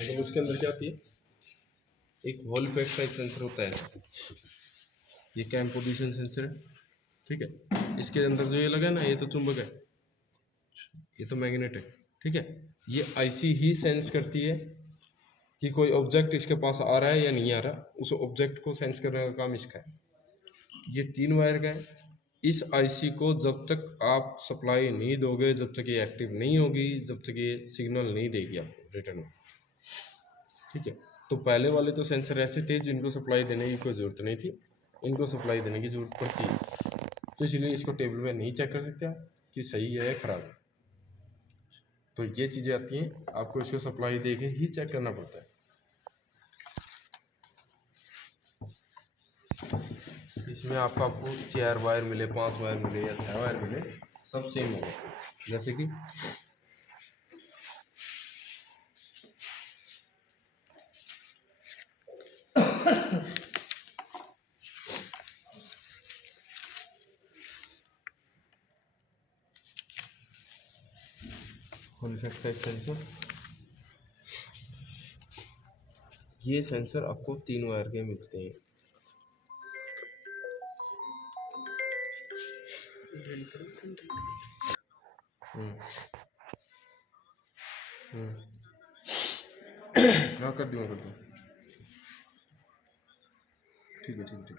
मतलब उसके अंदर क्या आती है, एक हॉल पैक का एक सेंसर होता है, ये कैम पोजीशन सेंसर है, ठीक है। इसके अंदर जो ये लगा है ना, ये तो चुंबक है, ये तो मैग्नेट है, ठीक है। ये आईसी ही सेंस करती है कि कोई ऑब्जेक्ट इसके पास आ रहा है या नहीं आ रहा, उस ऑब्जेक्ट को सेंस करने का काम इसका है। ये 3 वायर का है। इस आईसी को जब तक आप सप्लाई नहीं दोगे, जब तक ये एक्टिव नहीं होगी, जब तक ये सिग्नल नहीं देगी आपको रिटर्न में, ठीक है। तो पहले वाले तो सेंसर ऐसे थे जिनको सप्लाई देने की कोई ज़रूरत नहीं थी, इनको सप्लाई देने की ज़रूरत पड़ती है, तो इसलिए इसको टेबल में नहीं चेक कर सकते आप कि सही है या ख़राब है। तो ये चीज़ें आती हैं, आपको इसको सप्लाई दे के ही चेक करना पड़ता है। इसमें आपको 4 वायर मिले, 5 वायर मिले या 6 वायर मिले, सब सेम होगा। जैसे कि हॉल इफेक्ट का एक सेंसर, ये सेंसर आपको 3 वायर के मिलते हैं। हाँ कर दूँगा, ठीक है, ठीक है।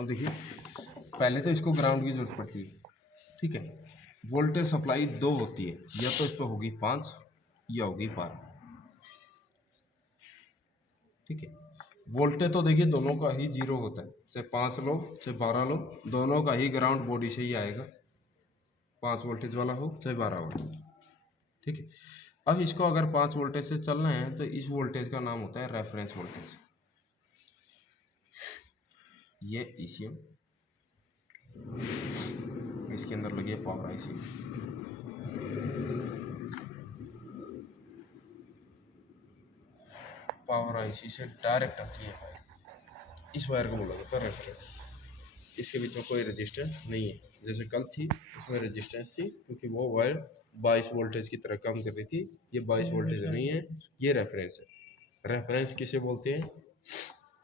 अब देखिए, पहले तो इसको ग्राउंड की जरूरत पड़ती है, ठीक है। वोल्टेज सप्लाई 2 होती है, या तो इस पर होगी 5 या होगी 12, ठीक है। वोल्टेज तो देखिए दोनों का ही 0 होता है, चाहे 5 लो चाहे 12 लो, दोनों का ही ग्राउंड बॉडी से ही आएगा, 5 वोल्टेज वाला हो चाहे 12 वाला, ठीक है। अब इसको अगर 5 वोल्टेज से चलना है तो इस वोल्टेज का नाम होता है रेफरेंस वोल्टेज। ये ईसीएम, इसके अंदर लगी है पावर आईसी, पावर आईसी से डायरेक्ट आती है वायर, इस वायर को बोला जाता है रेफरेंस। इसके बीच में कोई रेजिस्टेंस नहीं है, जैसे कल थी उसमें रेजिस्टेंस थी क्योंकि वो वायर 22 वोल्टेज की तरह काम कर रही थी, ये 22 वोल्टेज नहीं है, ये रेफरेंस है। रेफरेंस किसे बोलते हैं?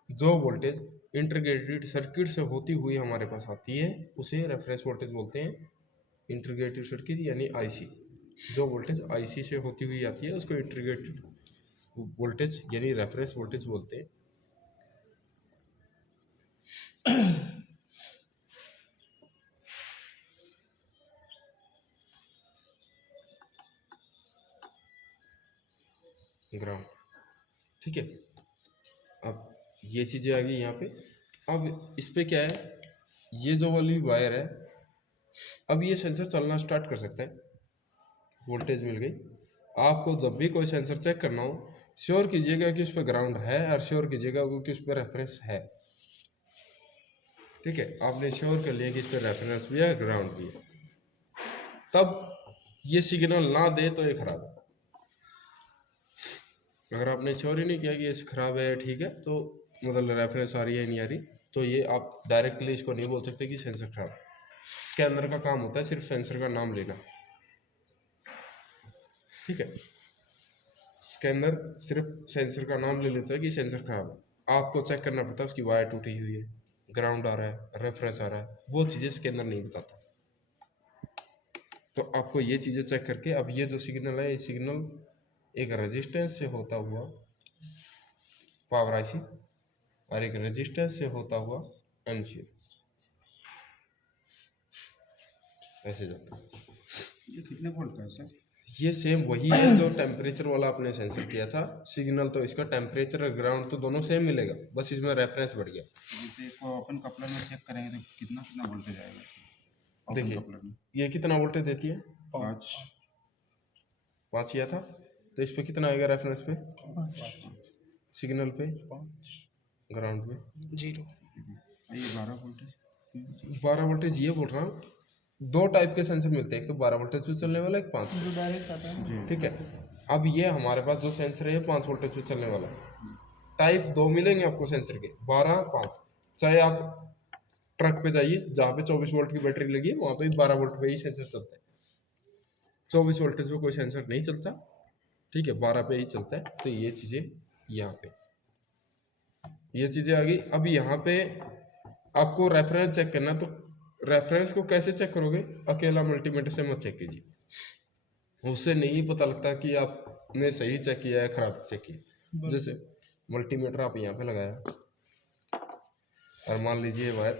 जो वोल्टेज इंटीग्रेटेड सर्किट से होती हुई हमारे पास आती है उसे रेफरेंस वोल्टेज बोलते हैं। इंटीग्रेटेड सर्किट यानी आईसी, जो वोल्टेज आईसी से होती हुई आती है उसको इंटीग्रेटेड वोल्टेज यानी रेफरेंस वोल्टेज बोलते हैं। ग्राउंड, ठीक है। अब ये चीज़ें आ गई यहाँ पे। अब इस पे क्या है, ये जो वाली वायर है, अब ये सेंसर चलना स्टार्ट कर सकता है, वोल्टेज मिल गई। आपको जब भी कोई सेंसर चेक करना हो, श्योर कीजिएगा कि उस पर ग्राउंड है और श्योर कीजिएगा कि उस पर रेफरेंस है, ठीक है। आपने श्योर कर लिया कि इस पर रेफरेंस भी है ग्राउंड भी है, तब ये सिग्नल ना दे तो ये खराब है। अगर आपने श्योर ही नहीं किया कि ये खराब है ठीक है, तो मतलब रेफरेंस आ रही है नहीं आ रही, तो ये आप डायरेक्टली इसको नहीं बोल सकते कि सेंसर खराब है। स्कैनर का काम होता है सिर्फ सेंसर का नाम लेना, ठीक है। स्कैनर सिर्फ सेंसर का नाम ले लेता है कि सेंसर खराब है, आपको चेक करना पड़ता है उसकी वायर टूटी हुई है, ग्राउंड आ रहा है, रेफरेंस आ रहा है, वो चीज़ें स्कैनर नहीं बताता। तो आपको ये चीज़ें चेक करके, अब ये जो सिग्नल है, ये सिग्नल एक रेजिस्टेंस से होता हुआ पावर आईसी और एक रेजिस्टेंस से होता हुआ एम्पीयर, ऐसे जाता है। ये कितने वोल्ट का है सर? ये सेम वही है जो टेम्परेचर वाला आपने सेंसर किया था। सिग्नल तो इसका टेम्परेचर और ग्राउंड तो दोनों सेम मिलेगा, बस इसमें रेफरेंस बढ़ गया। जैसे इसको ओपन कपलर में चेक करेंगे तो कितना कितना वोल्टेज आएगा? देखिए कपलर में ये कितना वोल्टेज देती है? 5 किया था, तो इस पे कितना आएगा रेफरेंस पे? सिग्नल पे 5, ग्राउंड पे 0। ये 12 वोल्टेज, 12 वोल्टेज ये बोल रहा हूँ। 2 टाइप के सेंसर मिलते हैं, एक तो 12 वोल्टेज से चलने वाला, एक 5, ठीक है। अब ये हमारे पास जो सेंसर है 5 वोल्टेज से चलने वाला है। टाइप 2 मिलेंगे आपको सेंसर के, 12, 5। चाहे आप ट्रक पे जाइए जहाँ पे 24 वोल्ट की बैटरी लगी है, वहाँ पे 12 वोल्ट पे ही सेंसर चलता है, 24 वोल्टेज पे कोई सेंसर नहीं चलता, ठीक है, 12 पे ही चलता है। तो ये चीज़ें यहाँ पे, ये चीज़ें आ गई। अब यहाँ पे आपको रेफरेंस चेक करना, तो रेफरेंस को कैसे चेक करोगे? अकेला मल्टीमीटर से मत चेक कीजिए, उससे नहीं पता लगता कि आपने सही चेक किया है खराब चेक किया। जैसे मल्टीमीटर आप यहाँ पे लगाया और मान लीजिए वायर,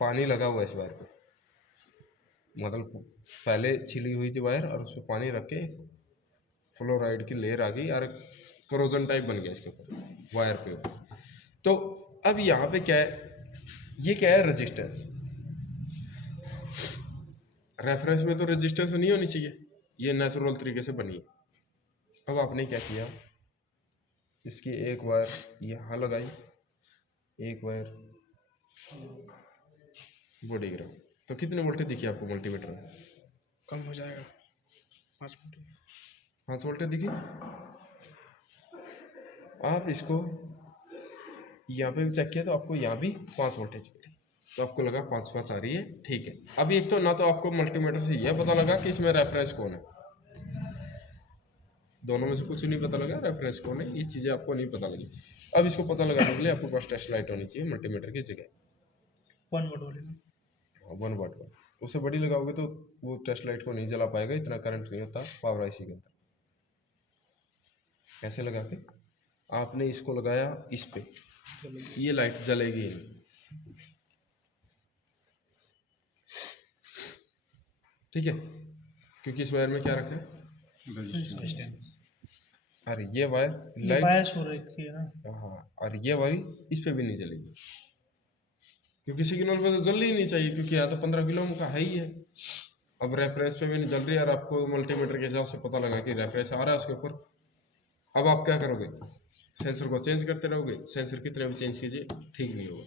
पानी लगा हुआ है इस वायर पे, मतलब पहले छिली हुई थी वायर और उस पर पानी रख के फ्लोराइड की लेयर आ गई और करोजन टाइप बन गया इसके ऊपर वायर पे ऊपर। तो अब यहाँ पे क्या है, ये क्या है, रेजिस्टेंस। रेफरेंस में तो रेजिस्टेंस नहीं होनी चाहिए, ये नेचुरल तरीके से बनी है। अब आपने क्या किया, इसकी एक वायर यहाँ लगाई, एक वायर बॉडी ग्राम, तो कितने वोल्टेज दिखी आपको मल्टीमीटर में? कम हो जाएगा 5 मिनट। 5 वोल्टेज दिखी। आप इसको यहाँ पे भी चेक किया तो आपको यहाँ भी 5 वोल्टेज मिली, तो आपको लगा 5 आ रही है, ठीक है। अभी एक तो ना तो आपको मल्टीमीटर से यह पता लगा कि इसमें रेफरेंस कौन है, दोनों में से कुछ नहीं पता लगा, रेफरेंस कौन है, ये चीज़ें आपको नहीं पता लगी। अब इसको पता लगाने के लिए आपके पास टेस्ट लाइट होनी चाहिए मल्टीमीटर की जगह। 1 वाट वाली 1 वाट का, उससे बड़ी लगाओगे तो वो टेस्ट लाइट को नहीं जला पाएगा, इतना करंट नहीं होता पावर आईसी के अंदर। कैसे लगा के, आपने इसको लगाया इस पे, ये लाइट जलेगी ही नहीं, ठीक है, क्योंकि इस वायर में क्या रखा है, रेजिस्टेंस। और ये वायर लाइट, बायस हो रखी है ना। हाँ, और ये वाली इस पे भी नहीं जलेगी, क्योंकि सिग्नल पे तो जलनी ही नहीं चाहिए, क्योंकि यहाँ तो 15 किलो ओम का है ही है। अब रेफरेंस पे भी नहीं जल रही है और आपको मल्टीमीटर के हिसाब से पता लगा कि रेफरेंस आ रहा है उसके ऊपर। अब आप क्या करोगे, सेंसर को चेंज करते रहोगे, सेंसर कितने भी चेंज कीजिए ठीक नहीं होगा,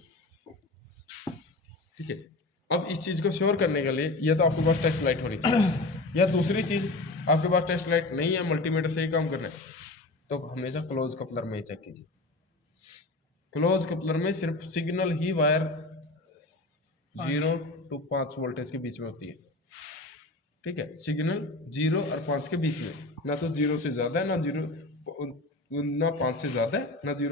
ठीक है। अब इस चीज़ को श्योर करने के लिए या तो आपके पास टेस्ट लाइट होनी चाहिए, या दूसरी चीज़ आपके पास टेस्ट लाइट नहीं है, मल्टीमीटर से ही काम करना है, तो हमेशा क्लोज कपलर में ही चेक कीजिए। क्लोज कपलर में सिर्फ signal he wire 0 to 5 voltage के बीच में होती है, ठीक है, सिग्नल 0 और 5 के बीच में, ना तो 0 से ज़्यादा है, ना 5 से ज़्यादा है, ना 0